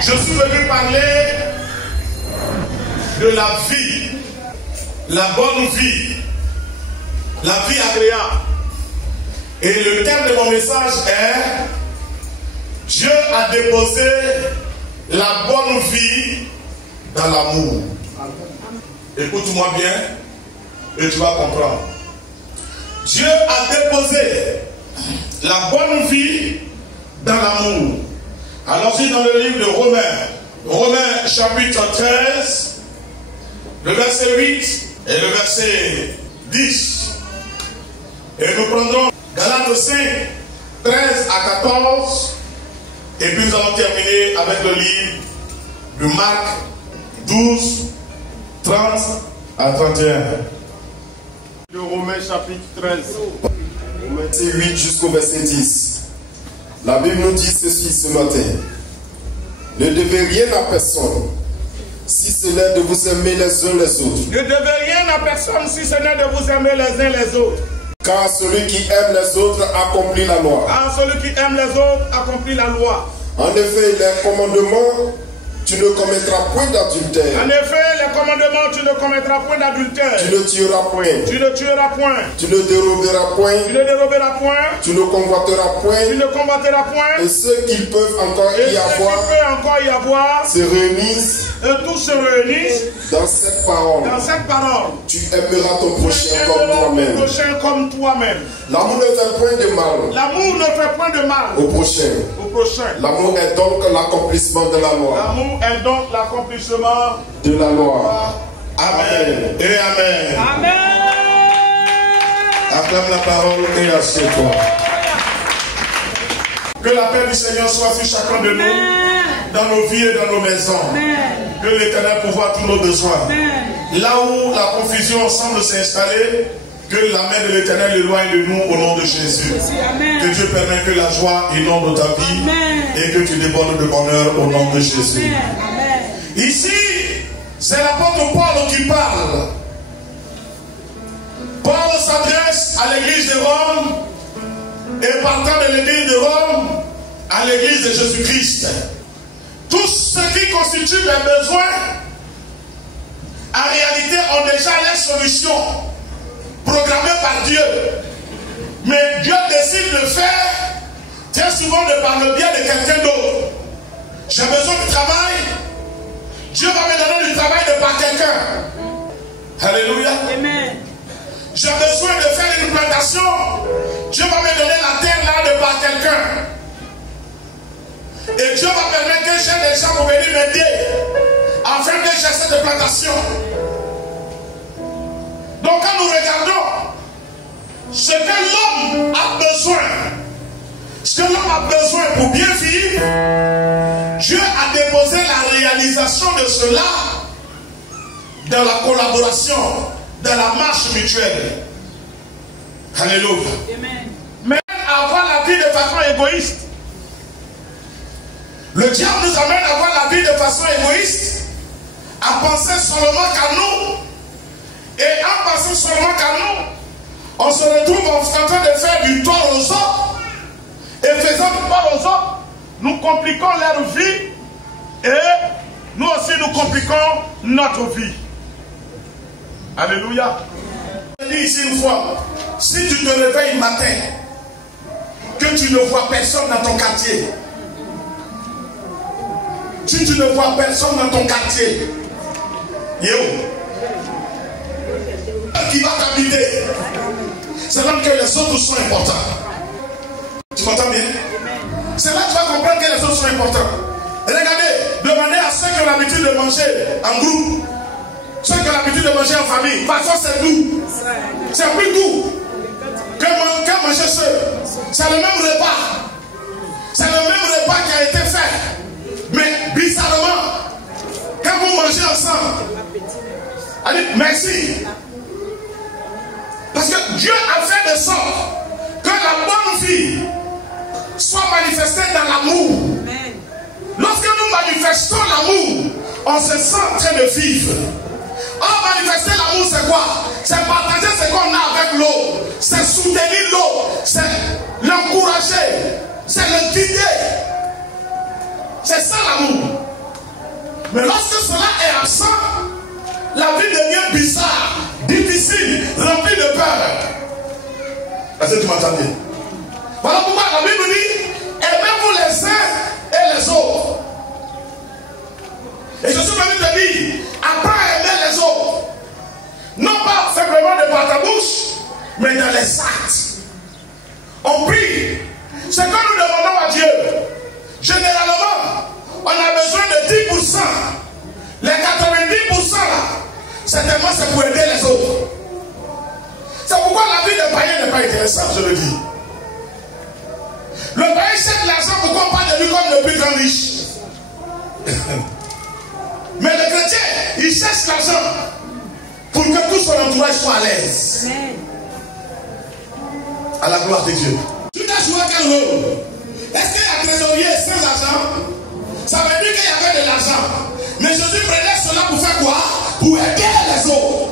Je suis venu parler de la vie, la bonne vie, la vie agréable. Et le thème de mon message est Dieu a déposé la bonne vie dans l'amour. Écoute-moi bien et tu vas comprendre. Dieu a déposé la bonne vie dans l'amour. Allons-y dans le livre de Romains chapitre 13, le verset 8 et le verset 10. Et nous prendrons Galates 5, 13 à 14. Et puis nous allons terminer avec le livre de Marc 12, 30 à 31. De Romains chapitre 13. Verset 8 jusqu'au verset 10. La Bible nous dit ceci ce matin. Ne devez rien à personne, si ce n'est de vous aimer les uns les autres. Ne devez rien à personne si ce n'est de vous aimer les uns les autres. Car celui qui aime les autres accomplit la loi. Car celui qui aime les autres accomplit la loi. En effet, les commandements, tu ne commettras point d'adultère. En effet, les commandements, tu ne commettras point d'adultère. Tu ne tueras point. Tu ne tueras point. Tu ne déroberas point. Tu ne déroberas point. Tu ne convoiteras point. Tu ne combattras point. Et ceux qui peuvent encore Et y ceux avoir qui peuvent encore y avoir se réunissent et tous se réunissent dans cette parole. dans cette parole. Tu aimeras ton prochain Tu comme aimeras ton toi-même. prochain comme toi-même. L'amour ne fait point de mal L'amour ne fait point de mal au prochain. au prochain. L'amour est donc l'accomplissement de la loi. L'amour est donc l'accomplissement De la loi. Amen. Et Amen. Amen. Acclame la parole et assieds-toi. Que la paix du Seigneur soit sur chacun de nous, dans nos vies et dans nos maisons. Que l'Éternel pourvoie tous nos besoins. Là où la confusion semble s'installer, que la main de l'Éternel l'éloigne de nous au nom de Jésus. Que Dieu permette que la joie inonde ta vie et que tu débordes de bonheur au nom de Jésus. Ici, c'est l'apôtre Paul qui parle. Paul s'adresse à l'église de Rome et partant de l'église de Rome à l'église de Jésus-Christ. Tout ce qui constitue les besoins, en réalité, ont déjà les solutions programmées par Dieu. Mais Dieu décide de faire très souvent par le biais de quelqu'un d'autre. J'ai besoin de travail. Dieu va me donner du travail de par quelqu'un. Alléluia. Amen. J'ai besoin de faire une plantation. Dieu va me donner la terre là de par quelqu'un. Et Dieu va permettre que j'ai des gens pour venir m'aider afin que j'ai cette plantation. Donc quand nous regardons ce que l'homme a besoin, ce que l'homme a besoin pour bien vivre, Dieu a déposé la réalisation de cela dans la collaboration, dans la marche mutuelle. Alléluia. Mais avoir la vie de façon égoïste, le diable nous amène à voir la vie de façon égoïste, à penser seulement qu'à nous. Et en pensant seulement qu'à nous, on se retrouve en train de faire du tort aux autres. Et faisant du tort aux autres, nous compliquons leur vie et nous aussi nous compliquons notre vie. Alléluia. Je dis ici une fois, si tu te réveilles le matin, que tu ne vois personne dans ton quartier, si tu ne vois personne dans ton quartier, qui va t'habiter, c'est là que les autres sont importants. Tu m'entends bien? C'est là que tu vas comprendre que les autres sont importants. Regardez, demandez à ceux qui ont l'habitude de manger en groupe, ceux qui ont l'habitude de manger en famille. Parfois c'est doux. C'est plus doux que manger seul. C'est le même repas. C'est le même repas qui a été fait. Mais bizarrement, quand vous mangez ensemble, allez, merci. Parce que Dieu a fait de sorte que la bonne vie soit manifestée dans l'amour. Lorsque nous manifestons l'amour, on se sent en train de vivre. Or, manifester l'amour, c'est quoi? C'est partager ce qu'on a avec l'autre. C'est soutenir l'autre. C'est l'encourager. C'est le guider. C'est ça l'amour. Mais lorsque cela est absent, la vie devient bizarre, difficile, remplie de peur. Est-ce que tu m'entends bien? Voilà pourquoi la Bible dit, aimez-vous les uns et les autres. Et je suis venu te dire, apprends à aimer les autres. Non pas simplement de par ta bouche, mais dans les actes. On prie. Ce que nous demandons à Dieu, généralement, on a besoin de 10%. Les 90%, certainement, c'est pour aider les autres. C'est pourquoi la vie des païens n'est pas intéressante, je le dis. Le païen cherche l'argent pour qu'on parle de lui comme le plus grand riche. Mais le chrétien, il cherche l'argent pour que tout son entourage soit à l'aise. À la gloire de Dieu. Tu as joué quel rôle? Est-ce que la trésorier est sans argent? Ça veut dire qu'il y avait de l'argent. Mais Jésus prenait cela pour faire quoi? Pour aider les autres.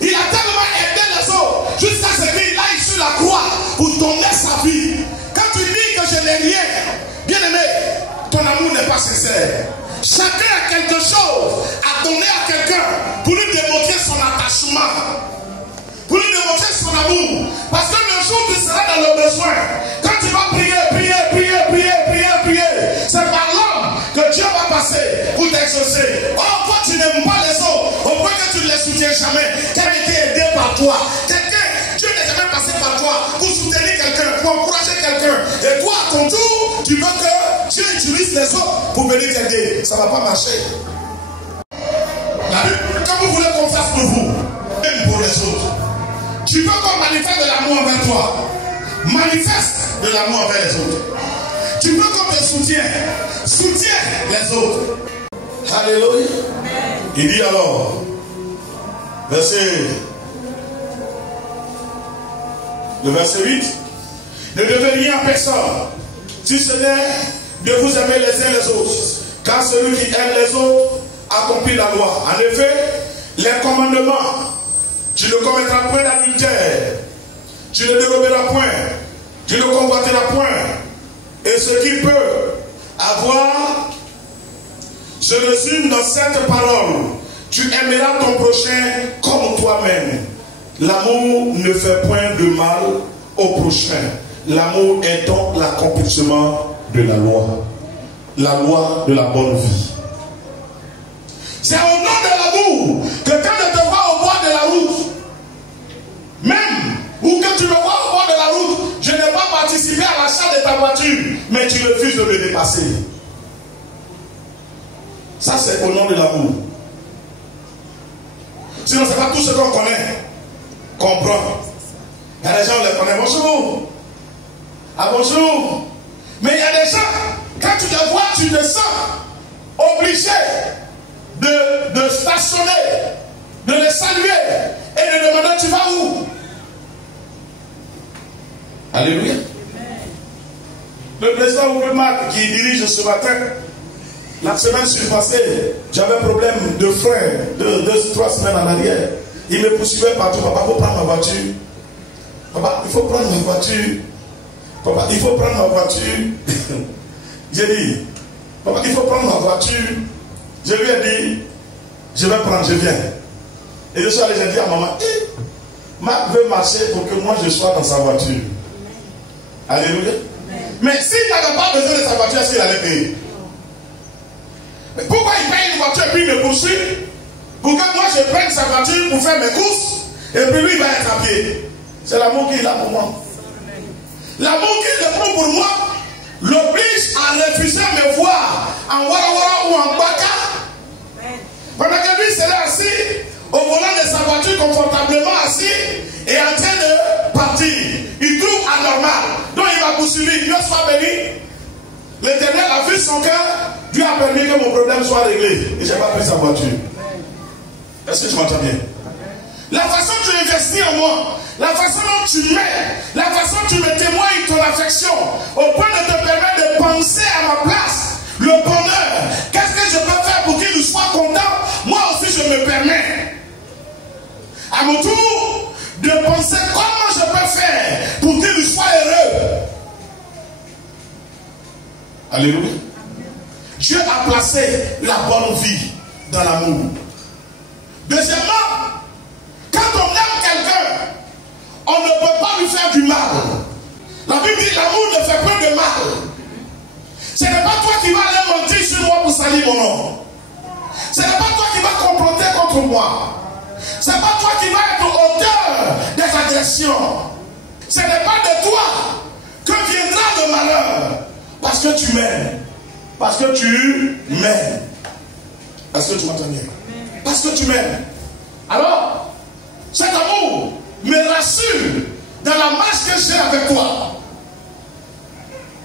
Il a tellement aidé les autres jusqu'à ce qu'il aille sur la croix pour donner sa vie. Quand tu dis que je n'ai rien, bien aimé, ton amour n'est pas sincère. Chacun a quelque chose à donner à quelqu'un pour lui démontrer son attachement, pour lui démontrer son amour. Parce que le jour où tu seras dans le besoin, quand tu vas prier, c'est par l'homme que Dieu va passer pour t'exaucer. Or, toi, tu n'aimes pas les autres, au point que tu ne les soutiens jamais. Tu as été aidé par toi. Dieu n'est jamais passé par toi pour soutenir quelqu'un, pour encourager quelqu'un. Et toi, à ton tour, tu veux que Dieu utilise les autres pour venir t'aider. Ça ne va pas marcher. Quand vous voulez qu'on fasse pour vous, même pour les autres, tu veux qu'on manifeste de l'amour envers toi. Manifeste de l'amour envers les autres. Tu veux qu'on te soutienne. Soutiens les autres. Alléluia. Il dit alors, le verset 8, ne devez rien à personne, si ce n'est de vous aimer les uns les autres, car celui qui aime les autres accomplit la loi. En effet, les commandements, tu ne commettras point d'adultère, tu ne déroberas point, tu ne convoiteras point, et ce qui peut avoir se résume dans cette parole: tu aimeras ton prochain comme toi-même. L'amour ne fait point de mal au prochain. L'amour est donc l'accomplissement de la loi de la bonne vie. C'est au nom de l'amour que quand je te vois au bord de la route, même, ou que tu me vois au bord de la route, je n'ai pas participé à l'achat de ta voiture, mais tu refuses de me dépasser. Ça, c'est au nom de l'amour. Sinon, ce n'est pas tout ce qu'on connaît, qu'on prend. Il y a des gens, on les connaît. Bonjour. Ah, bonjour. Mais il y a des gens, quand tu te vois, tu te sens obligé de stationner, de les saluer et de demander: tu vas où? Alléluia. Le président Oubremac qui dirige ce matin, la semaine passée, j'avais un problème de frein, 3 semaines en arrière. Il me poursuivait partout. Papa, il faut prendre ma voiture. Papa, il faut prendre ma voiture. Papa, il faut prendre ma voiture. J'ai dit: papa, il faut prendre ma voiture. Je lui ai dit: je vais prendre, je viens. Et je suis allé, j'ai dit à maman: Marc veut marcher pour que moi je sois dans sa voiture. Alléluia. Mais s'il n'avait pas besoin de sa voiture, est-ce qu'il allait payer? Mais pourquoi il paye une voiture et puis il me poursuit? Pour que moi je prenne sa voiture pour faire mes courses et puis lui il va être à pied. C'est l'amour qu'il a pour moi. L'amour qu'il a pour moi l'oblige à refuser me voir en Warawara ou en Baka. Pendant que lui s'est assis au volant de sa voiture, confortablement assis et en train de partir. Il trouve anormal. Donc il va poursuivre. Dieu soit béni. L'Éternel a vu son cœur. Dieu a permis que mon problème soit réglé. Et je n'ai pas pris sa voiture. Est-ce que tu m'entends bien? La façon dont tu investis en moi, la façon dont tu m'aides, la façon dont tu me témoignes ton affection, au point de te permettre de penser à ma place, le bonheur, qu'est-ce que je peux faire pour qu'il soit content? Moi aussi je me permets, à mon tour, de penser comment je peux faire pour qu'il soit heureux. Alléluia. Dieu a placé la bonne vie dans l'amour. Deuxièmement, quand on aime quelqu'un, on ne peut pas lui faire du mal. La Bible dit l'amour ne fait pas de mal. Ce n'est pas toi qui vas aller mentir sur moi pour salir mon nom. Ce n'est pas toi qui vas comploter contre moi. Ce n'est pas toi qui vas être auteur des agressions. Ce n'est pas de toi que viendra le malheur. Parce que tu m'aimes. Parce que tu m'aimes. Est-ce que tu m'entends bien? Parce que tu m'aimes. Alors, cet amour me rassure dans la marche que j'ai avec toi.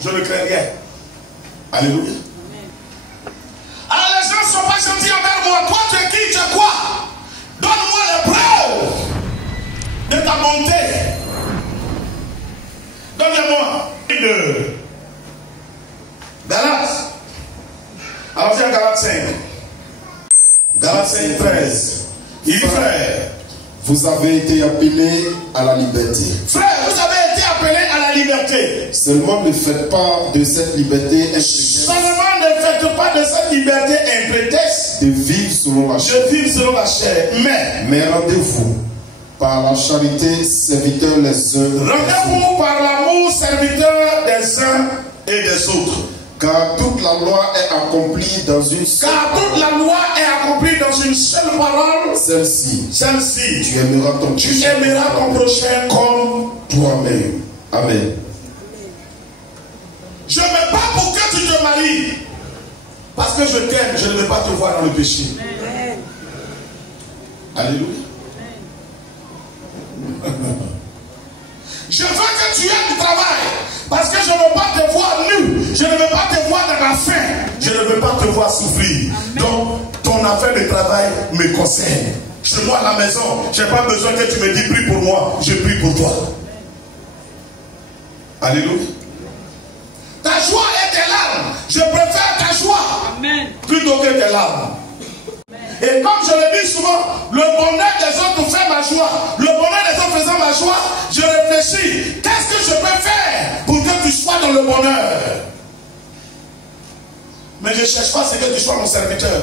Je ne crains rien. Alléluia. Alors les gens ne sont pas gentils envers moi. Toi tu es qui? Tu es quoi? Donne-moi les preuves de ta bonté. Donne-moi de Galates. Alors tiens Galates 5. Galates 5, 13. Il dit frère, vous avez été appelés à la liberté. Frère, vous avez été appelés à la liberté. Seulement ne faites pas de cette liberté un prétexte. Seulement ne faites pas de cette liberté un prétexte De vivre selon la chair. de vivre selon la chair. Mais rendez-vous par la charité serviteurs les uns. rendez-vous par l'amour serviteur des uns et des autres. Car toute la loi est accomplie dans une seule Car toute la loi est accomplie dans une seule parole. celle-ci. Celle-ci. Tu aimeras ton Tu aimeras ton prochain comme toi-même. Amen. je ne veux pas pour que tu te maries. Parce que je t'aime, je ne veux pas te voir dans le péché. Alléluia. Je veux que tu aies du travail. Parce que je ne veux pas te voir nu. Je ne veux pas te voir dans la faim. Je ne veux pas te voir souffrir. Donc, ton affaire de travail me concerne. Chez moi à la maison, je n'ai pas besoin que tu me dis prie pour moi. Je prie pour toi. Alléluia. Ta joie et tes larmes. Je préfère ta joie. Amen. Plutôt que tes larmes. Et comme je le dis souvent, le bonheur des autres fait ma joie. Le bonheur des autres faisant ma joie, je réfléchis. Qu'est-ce que je peux faire pour que tu sois dans le bonheur? Mais je ne cherche pas ce que tu sois mon serviteur.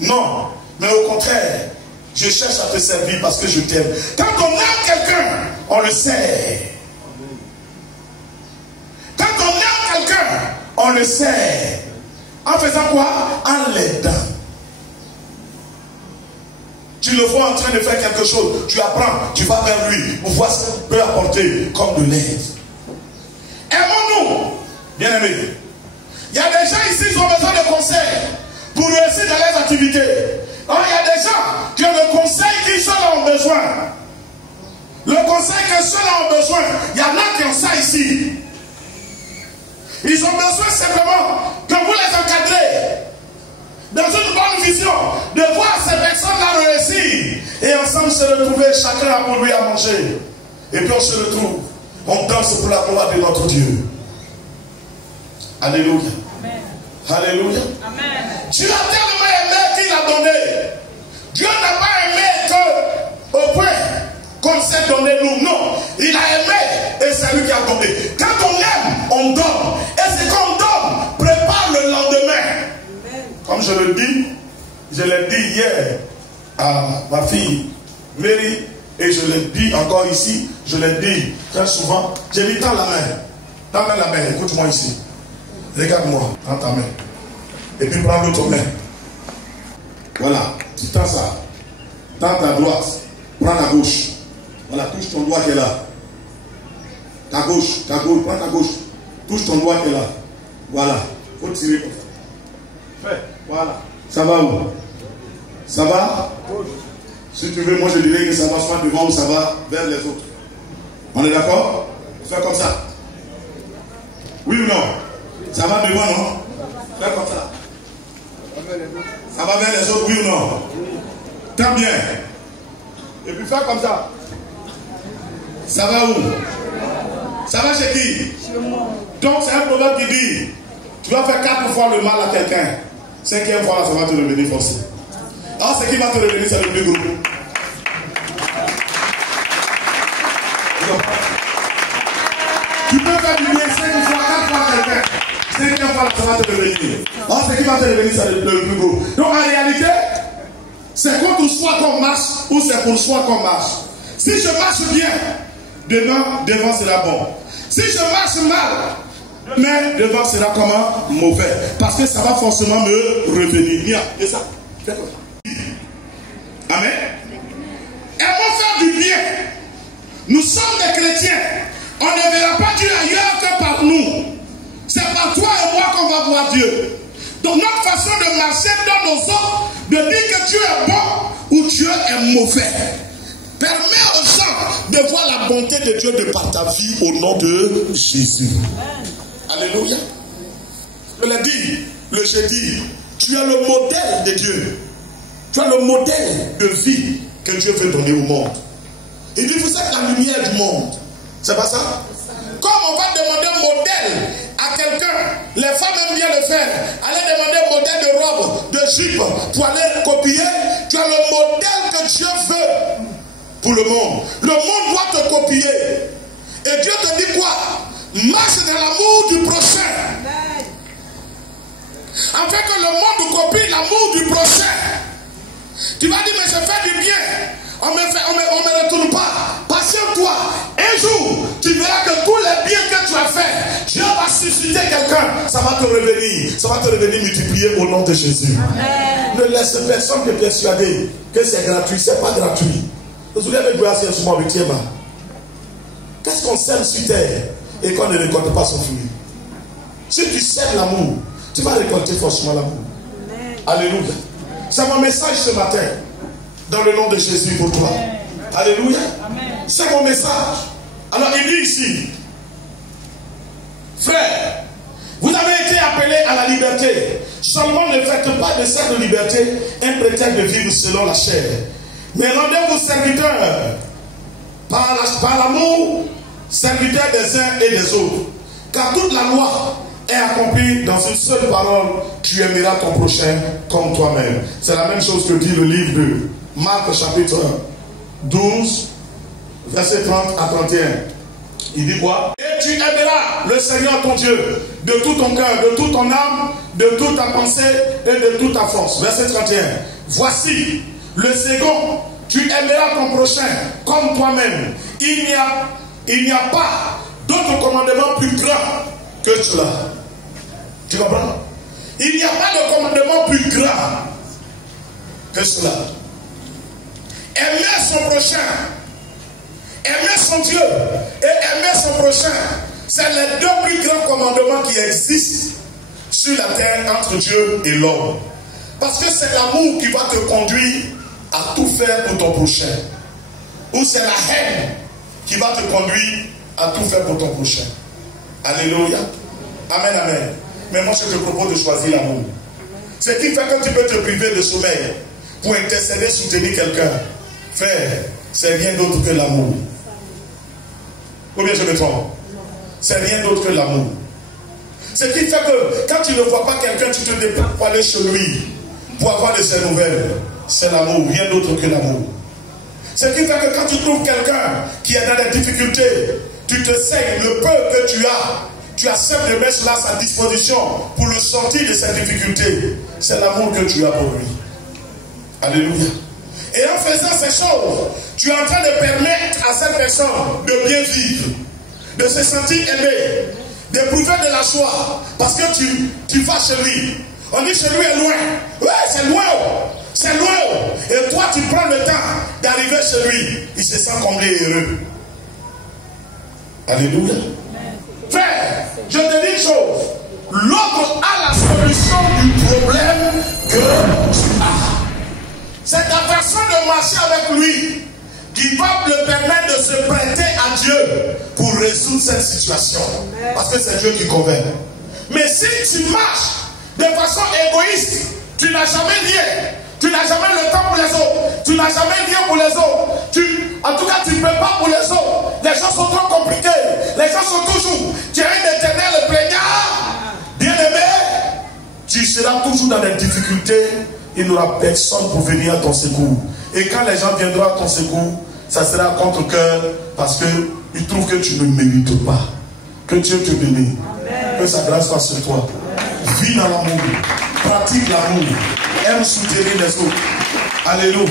Non, mais au contraire, je cherche à te servir parce que je t'aime. Quand on aime quelqu'un, on le sait. Quand on aime quelqu'un, on le sait. En faisant quoi? En l'aidant. Tu le vois en train de faire quelque chose, tu apprends, tu vas vers lui pour voir ce qu'il peut apporter comme de l'aide. Aimons-nous, bien-aimés. Il y a des gens ici qui ont besoin de conseils pour réussir dans leurs activités. Alors, il y a des gens qui ont le conseil qu'ils seuls ont besoin. Le conseil que seuls ont besoin, il y en a qui ont ça ici. Ils ont besoin simplement que vous les encadrez dans une bonne vision, de voir ces personnes-là réussir et ensemble se retrouver, chacun a pour lui à manger. Et puis on se retrouve, on danse pour la gloire de notre Dieu. Alléluia. Amen. Alléluia. Amen. Dieu a tellement aimé qu'il a donné. Dieu n'a pas aimé que au point qu'on s'est donné nous. Non, il a aimé et c'est lui qui a donné. Quand on aime, on donne. Et ce qu'on donne prépare le lendemain. Comme je le dis, je l'ai dit hier à ma fille Mary, et je l'ai dit encore ici, je l'ai dit très souvent. J'ai dit, tends la main. Tends la main, écoute-moi ici. Regarde-moi, tends ta main. Et puis prends l'autre main. Voilà, tu tends ça. Tends ta droite, prends la gauche. Voilà, touche ton doigt qui est là. Ta gauche, prends ta gauche. Touche ton doigt qui est là. Voilà, faut tirer comme ça. Fais. Voilà. Ça va où? Ça va? Si tu veux, moi je dirais que ça va soit devant ou ça va vers les autres. On est d'accord? Fais comme ça. Oui ou non? Ça va devant, non? Fais comme ça. Ça va vers les autres, oui ou non? Très bien. Et puis fais comme ça. Ça va où? Ça va chez qui? Donc c'est un proverbe qui dit, tu vas faire 4 fois le mal à quelqu'un. 5e fois, ça va te revenir forcé. Alors, ce qui va te revenir, c'est le plus gros. Tu peux faire du bien 5 fois, 4 fois à quelqu'un. Cinquième fois, ça va te revenir. Alors, ce qui va te revenir, c'est le plus gros. Donc, en réalité, c'est contre soi qu'on marche ou c'est pour soi qu'on marche. Si je marche bien, devant sera bon. Si je marche mal, mais devant sera comment? Mauvais. Parce que ça va forcément me revenir. Viens, et ça. Fais comme ça. Amen. Aimons faire du bien. Nous sommes des chrétiens. On ne verra pas Dieu ailleurs que par nous. C'est par toi et moi qu'on va voir Dieu. Donc notre façon de marcher dans nos autres, de dire que Dieu est bon ou Dieu est mauvais, permet aux gens de voir la bonté de Dieu de par ta vie au nom de Jésus. Alléluia. Je l'ai dit le jeudi, tu es le modèle de Dieu. Tu es le modèle de vie que Dieu veut donner au monde. Il dit, vous êtes la lumière du monde. C'est pas ça? Comme on va demander un modèle à quelqu'un, les femmes aiment bien le faire. Allez demander un modèle de robe, de jupe, pour aller copier. Tu as le modèle que Dieu veut pour le monde. Le monde doit te copier. Et Dieu te dit quoi? Marche dans l'amour du prochain. Afin que le monde copie l'amour du prochain. Tu vas dire, mais je fais du bien. On me retourne pas. Patiente-toi. Un jour, tu verras que tous les biens que tu as fait, Dieu va susciter quelqu'un. Ça va te revenir. Ça va te revenir multiplié au nom de Jésus. Amen. Ne laisse personne te persuader que c'est gratuit. C'est pas gratuit. Vous vous souvenez de Dieu à ce moment avec Thiéma. Qu'est-ce qu'on sème sur terre et qu'on ne récolte pas son fruit? Si tu sèmes l'amour, tu vas récolter forcément l'amour. Alléluia. C'est mon message ce matin. Dans le nom de Jésus pour toi. Alléluia. C'est mon message. Alors il dit ici, frère, vous avez été appelés à la liberté. Seulement ne faites pas de cette liberté un prétexte de vivre selon la chair. Mais rendez-vous serviteurs par l'amour, serviteurs des uns et des autres. Car toute la loi est accomplie dans une seule parole: tu aimeras ton prochain comme toi-même. C'est la même chose que dit le livre de Marc chapitre 12, verset 30 à 31. Il dit quoi? Et tu aimeras le Seigneur ton Dieu de tout ton cœur, de toute ton âme, de toute ta pensée et de toute ta force. Verset 31. Voici le second: tu aimeras ton prochain comme toi-même. Il n'y a pas d'autre commandement plus grand que cela. Tu comprends? Il n'y a pas de commandement plus grand que cela. Aimer son prochain, aimer son Dieu et aimer son prochain, c'est les deux plus grands commandements qui existent sur la terre entre Dieu et l'homme. Parce que c'est l'amour qui va te conduire à tout faire pour ton prochain. Ou c'est la haine qui va te conduire à tout faire pour ton prochain. Alléluia. Amen, amen. Mais moi je te propose de choisir l'amour. Ce qui fait que tu peux te priver de sommeil pour intercéder, soutenir quelqu'un. Frère, c'est rien d'autre que l'amour. Ou bien je me trompe? C'est rien d'autre que l'amour. Ce qui fait que quand tu ne vois pas quelqu'un, tu te déplaces pour aller chez lui, pour avoir de ses nouvelles. C'est l'amour, rien d'autre que l'amour. Ce qui fait que quand tu trouves quelqu'un qui est dans des difficultés, tu te saignes le peu que tu acceptes de mettre cela à sa disposition pour le sortir de ses difficultés. C'est l'amour que tu as pour lui. Alléluia. Et en faisant ces choses, tu es en train de permettre à cette personne de bien vivre, de se sentir aimé, d'éprouver de la joie, parce que tu vas chez lui. On dit chez lui est loin. Ouais, c'est loin. C'est loin. Et toi, tu prends le temps d'arriver chez lui. Il se sent comblé et heureux. Alléluia. Frère, je te dis une chose. L'autre a la solution du problème que tu as. C'est ta façon de marcher avec lui qui va le permettre de se prêter à Dieu pour résoudre cette situation. Parce que c'est Dieu qui convainc. Mais si tu marches de façon égoïste, tu n'as jamais rien. Tu n'as jamais le temps pour les autres. Tu n'as jamais rien pour les autres. En tout cas, tu ne peux pas pour les autres. Les gens sont trop compliqués. Les gens sont toujours. Tu es un éternel plaignard. Bien-aimé, tu seras toujours dans des difficultés. Il n'y aura personne pour venir à ton secours. Et quand les gens viendront à ton secours, ça sera contre cœur parce qu'ils trouvent que tu ne mérites pas. Que Dieu te bénisse. Amen. Que sa grâce soit sur toi. Vis dans l'amour. Pratique l'amour. Aime soutenir les autres. Alléluia.